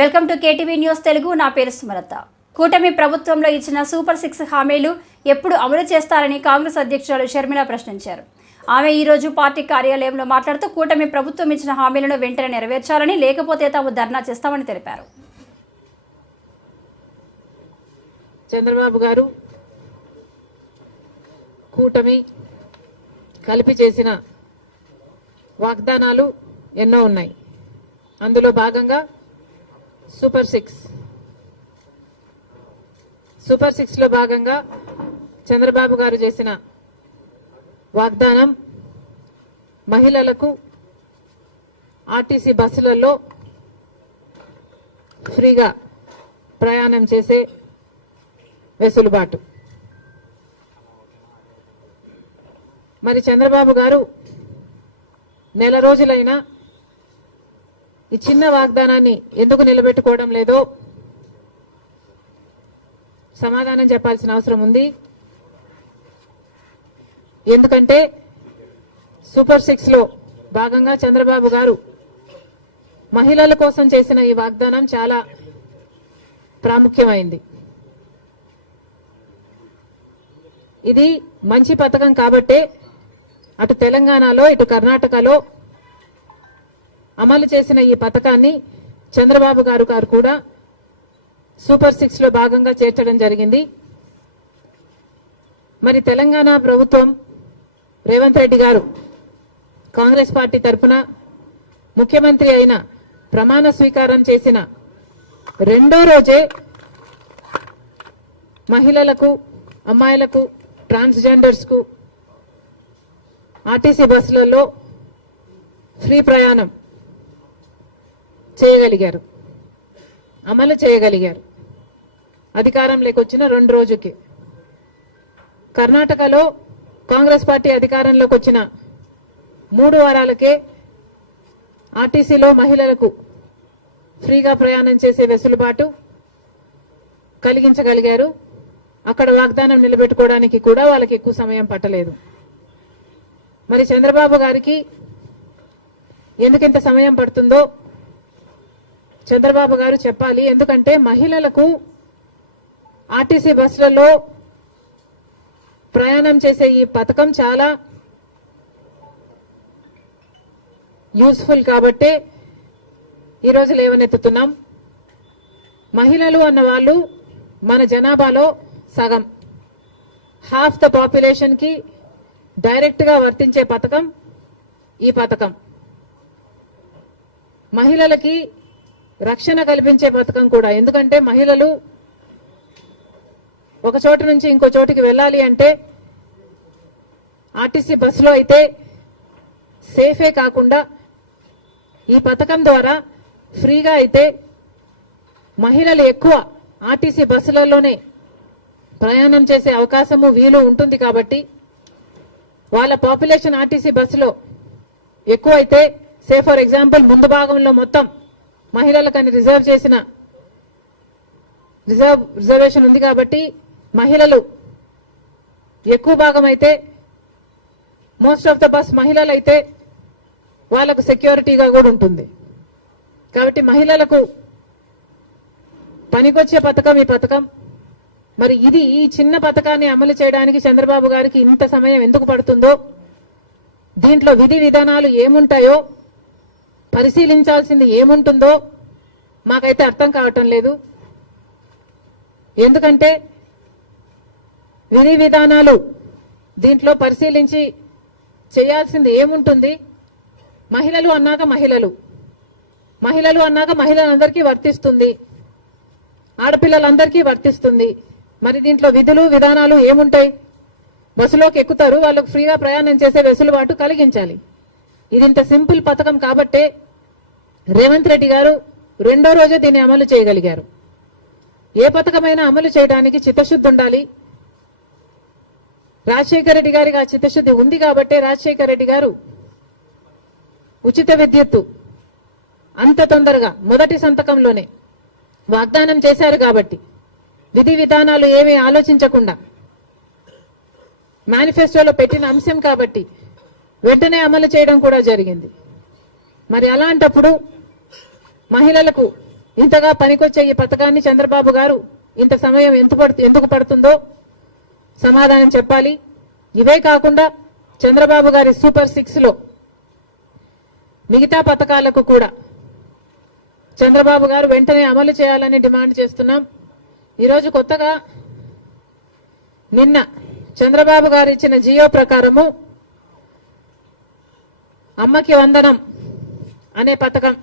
Welcome to KTV news Telugu. నా పేరు సుమలత. కూటమి ప్రభుత్వంలో ఇచ్చిన సూపర్ 6 హామీలు ఎప్పుడు అమలు చేస్తారని కాంగ్రెస్ అధ్యక్షురాలు షర్మిల ప్రశ్నించారు. ఆమె ఈరోజు పార్టీ కార్యాలయంలో మాట్లాడుతూ కూటమి ప్రభుత్వం ఇచ్చిన హామీలను వెంటనే నెరవేర్చాలని, లేకపోతే తాము ధర్నా చేస్తామని తెలిపారు. చంద్రబాబు గారు కూటమి కలిపి చేసిన వాగ్దానాలు ఎన్నో ఉన్నాయి. అందులో భాగంగా సూపర్ 6 లో భాగంగా చంద్రబాబు గారు చేసిన వాగ్దానం మహిళలకు ఆర్టీసీ బస్సులలో ఫ్రీగా ప్రయాణం చేసే వెసులుబాటు. మరి చంద్రబాబు గారు నెల రోజులైనా ఈ చిన్న వాగ్దానాన్ని ఎందుకు నిలబెట్టుకోవడం లేదో సమాధానం చెప్పాల్సిన అవసరం ఉంది. ఎందుకంటే సూపర్ 6 లో భాగంగా చంద్రబాబు గారు మహిళల కోసం చేసిన ఈ వాగ్దానం చాలా ప్రాముఖ్యమైంది. ఇది మంచి పథకం కాబట్టే అటు తెలంగాణలో ఇటు కర్ణాటకలో అమలు చేసిన ఈ పథకాన్ని చంద్రబాబు గారు కూడా సూపర్ 6 లో భాగంగా చేర్చడం జరిగింది. మరి తెలంగాణ ప్రభుత్వం రేవంత్ రెడ్డి గారు కాంగ్రెస్ పార్టీ తరఫున ముఖ్యమంత్రి అయిన ప్రమాణ స్వీకారం చేసిన రెండో రోజే మహిళలకు, అమ్మాయిలకు, ట్రాన్స్జెండర్స్ కు ఆర్టీసీ బస్సులలో ఫ్రీ ప్రయాణం చేయగలిగారు, అమలు చేయగలిగారు. అధికారంలోకి వచ్చిన 2 రోజుకి. కర్ణాటకలో కాంగ్రెస్ పార్టీ అధికారంలోకి వచ్చిన 3 వారాలకే ఆర్టీసీలో మహిళలకు ఫ్రీగా ప్రయాణం చేసే వెసులుబాటు కలిగించగలిగారు. అక్కడ వాగ్దానం నిలబెట్టుకోవడానికి కూడా వాళ్ళకి ఎక్కువ సమయం పట్టలేదు. మరి చంద్రబాబు గారికి ఎందుకింత సమయం పడుతుందో చంద్రబాబు గారు చెప్పాలి. ఎందుకంటే మహిళలకు ఆర్టీసీ బస్సులలో ప్రయాణం చేసే ఈ పథకం చాలా యూస్ఫుల్ కాబట్టే ఈరోజు లేవనెత్తుతున్నాం. మహిళలు అన్న వాళ్ళు మన జనాభాలో సగం, హాఫ్ ద పాపులేషన్ కి డైరెక్ట్ గా వర్తించే పథకం ఈ పథకం. మహిళలకి రక్షణ కల్పించే పథకం కూడా. ఎందుకంటే మహిళలు ఒక చోటు నుంచి ఇంకో చోటికి వెళ్ళాలి అంటే ఆర్టీసీ బస్సులో అయితే సేఫే కాకుండా ఈ పథకం ద్వారా ఫ్రీగా అయితే మహిళలు ఎక్కువ ఆర్టీసీ బస్సులలోనే ప్రయాణం చేసే అవకాశము వీలు ఉంటుంది. కాబట్టి వాళ్ళ పాపులేషన్ ఆర్టీసీ బస్సులో ఎక్కువ అయితే, సే ఫర్ ఎగ్జాంపుల్ ముందు భాగంలో మొత్తం మహిళలకని రిజర్వేషన్ ఉంది కాబట్టి మహిళలు ఎక్కువ భాగం అయితే, మోస్ట్ ఆఫ్ ద బస్ మహిళలు అయితే వాళ్ళకు సెక్యూరిటీగా కూడా ఉంటుంది. కాబట్టి మహిళలకు పనికొచ్చే పథకం ఈ పథకం. మరి ఈ చిన్న పథకాన్ని అమలు చేయడానికి చంద్రబాబు గారికి ఇంత సమయం ఎందుకు పడుతుందో, దీంట్లో విధి విధానాలు ఏముంటాయో, పరిశీలించాల్సింది ఏముంటుందో మాకైతే అర్థం కావటం లేదు. ఎందుకంటే విధి విధానాలు దీంట్లో పరిశీలించి చేయాల్సింది ఏముంటుంది? మహిళలు అన్నాక మహిళలందరికీ వర్తిస్తుంది, ఆడపిల్లలందరికీ వర్తిస్తుంది. మరి దీంట్లో విధులు విధానాలు ఏముంటాయి? బస్సులోకి ఎక్కుతారు, వాళ్ళకు ఫ్రీగా ప్రయాణం చేసే వెసులుబాటు కలిగించాలి. ఇది ఇంత సింపుల్ పథకం కాబట్టే రేవంత్ రెడ్డి గారు రెండో రోజే దీన్ని అమలు చేయగలిగారు. ఏ పథకమైనా అమలు చేయడానికి చిత్తశుద్ధి ఉండాలి. రాజశేఖర రెడ్డి గారికి ఆ చిత్తశుద్ధి ఉంది కాబట్టే రాజశేఖర రెడ్డి గారు ఉచిత విద్యుత్తు అంత తొందరగా మొదటి సంతకంలోనే వాగ్దానం చేశారు. కాబట్టి విధి విధానాలు ఏమీ ఆలోచించకుండా మేనిఫెస్టోలో పెట్టిన అంశం కాబట్టి వెంటనే అమలు చేయడం కూడా జరిగింది. మరి అలాంటప్పుడు మహిళలకు ఇంతగా పనికొచ్చే ఈ పథకాన్ని చంద్రబాబు గారు ఇంత సమయం ఎందుకు పడుతుందో సమాధానం చెప్పాలి. ఇవే కాకుండా చంద్రబాబు గారి సూపర్ 6 లో మిగతా పథకాలకు కూడా చంద్రబాబు గారు వెంటనే అమలు చేయాలని డిమాండ్ చేస్తున్నాం. ఈరోజు కొత్తగా నిన్న చంద్రబాబు గారు ఇచ్చిన జియో ప్రకారము అమ్మకి వందనం అనే పథకం,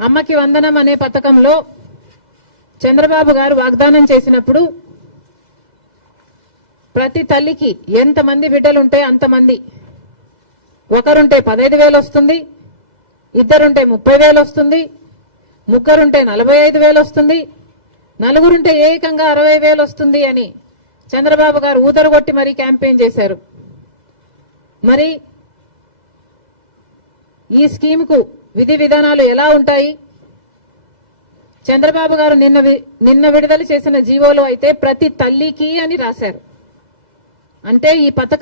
అమ్మకి వందనం అనే పథకంలో చంద్రబాబు గారు వాగ్దానం చేసినప్పుడు ప్రతి తల్లికి ఎంతమంది బిడ్డలుంటే అంతమంది, ఒకరుంటే 15,000 వస్తుంది, ఇద్దరుంటే 30,000 వస్తుంది, ముగ్గురుంటే 45,000 వస్తుంది, నలుగురుంటే ఏకంగా 60,000 వస్తుంది అని చంద్రబాబు గారు ఊదరగొట్టి మరీ క్యాంపెయిన్ చేశారు. మరి ఈ స్కీమ్కు విధి విధానాలు ఎలా ఉంటాయి? చంద్రబాబు గారు నిన్న విడుదల చేసిన జీవోలో అయితే ప్రతి తల్లికి అని రాశారు. అంటే ఈ పథకం